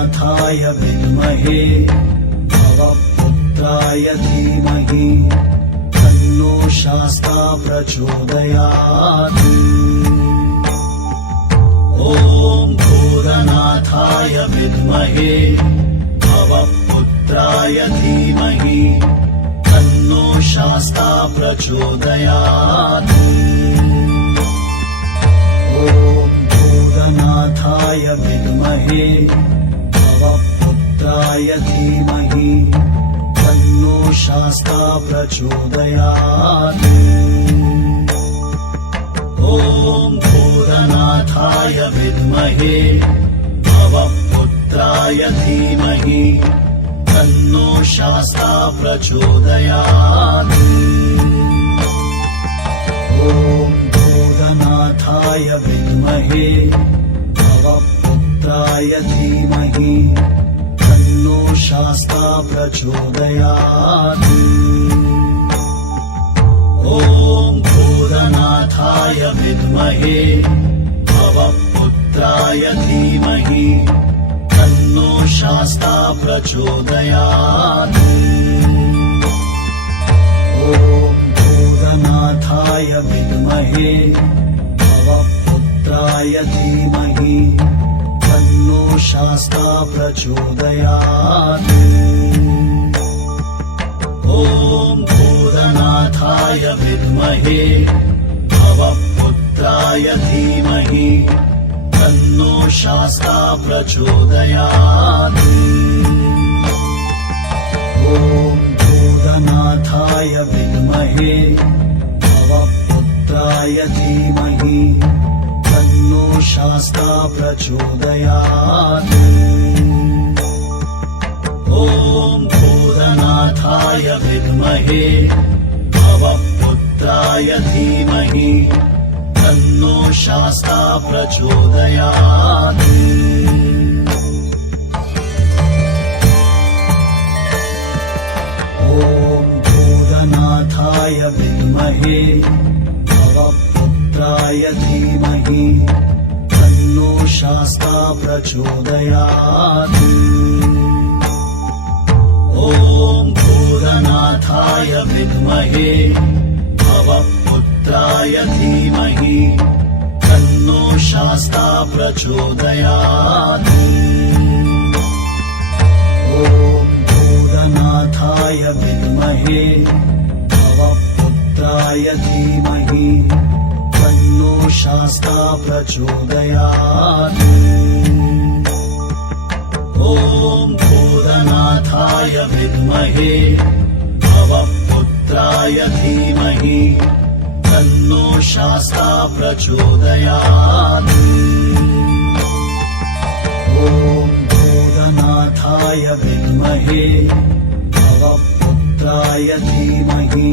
भूतनाथाय विद्महे भवपुत्राय धीमहि तन्नो शास्ता प्रचोदयात्। ॐ भूतनाथाय विद्महे भवपुत्राय धीमहि तन्नो शास्ता प्रचोदयात्। ॐ भूतनाथाय विद्महे भवपुत्राय धीमहि तन्नो शास्ता प्रचोदयात्। ॐ भूतनाथाय विद्महे भवपुत्राय धीमहि तन्नो शास्ता प्रचोदयात्। ॐ भूतनाथाय विद्महे भवपुत्राय धीमहि तन्नो शास्ता प्रचोदयात्। ॐ भूतनाथाय विद्महे भवपुत्राय धीमहि तन्नो शास्ता प्रचोदयात्। ॐ भूतनाथाय विद्महे भवपुत्राय धीमहि तन्नो शास्ता प्रचोदयात्। ॐ भूतनाथाय विद्महे भवपुत्राय धीमहि तन्नो शास्ता प्रचोदयात्। ॐ भूतनाथाय विद्महे भवपुत्राय धीमहि तन्नो शास्ता प्रचोदयात्। ॐ भूतनाथाय विद्महे भवपुत्राय धीमहि तन्नो शास्ता प्रचोदयात्। ॐ भूतनाथाय विद्महे भवपुत्राय धीमहि तन्नो शास्ता प्रचोदयात्। ॐ भूतनाथाय विद्महे भवपुत्राय धीमहि तन्नो शास्ता प्रचोदयात्। ॐ भूतनाथाय विद्महे भवपुत्राय धीमहि तन्नो शास्ता प्रचोदयात्। ॐ भूतनाथाय विद्महे भवपुत्राय धीमहि तन्नो शास्ता प्रचोदयात्। ॐ भूतनाथाय विद्महे भवपुत्राय धीमहि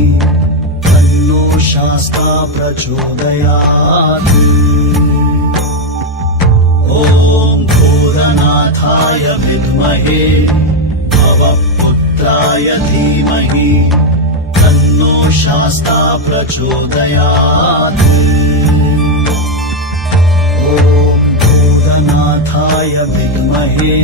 तन्नो शास्ता प्रचोदयात्। ॐ भूतनाथाय विद्महे भवपुत्राय धीमहि तन्नो शास्ता प्रचोदयात्। ॐ भूतनाथाय विद्महे